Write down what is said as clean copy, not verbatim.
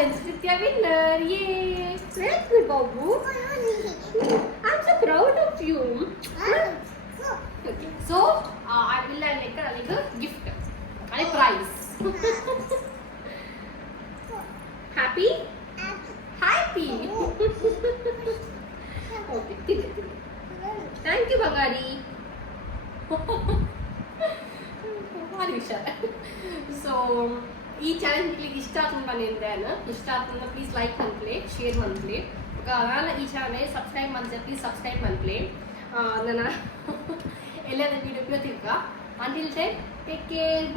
and Nitya winner. Yay! Very good, Babu. I'm so proud of you. Okay. So I will like a gift, a prize. Happy? Happy. Okay. Thank you, Bangari. ಭಾರಿ ಹುಷಾರ. So ಈ challenge click ಇಷ್ಟ ಆತಂದು ಬಂದಿದ್ದೇನೆ. ಇಷ್ಟ ಆತಂದ್ರೆ please like ಮನ್ಪ್ಲೆ, share ಮನ್ಪ್ಲೆ. ನಾನು ಈ channel subscribe ಮಾಡ್ತೆ, ಪ್ಲೀಸ್ ಸಬ್ಸ್ಕ್ರೈಬ್ ಮನ್ಪ್ಲೆ. ನನ್ನ ಎಲ್ಲರ ವೀಡಿಯೋ ತಿರ್ಗ. Until time take care.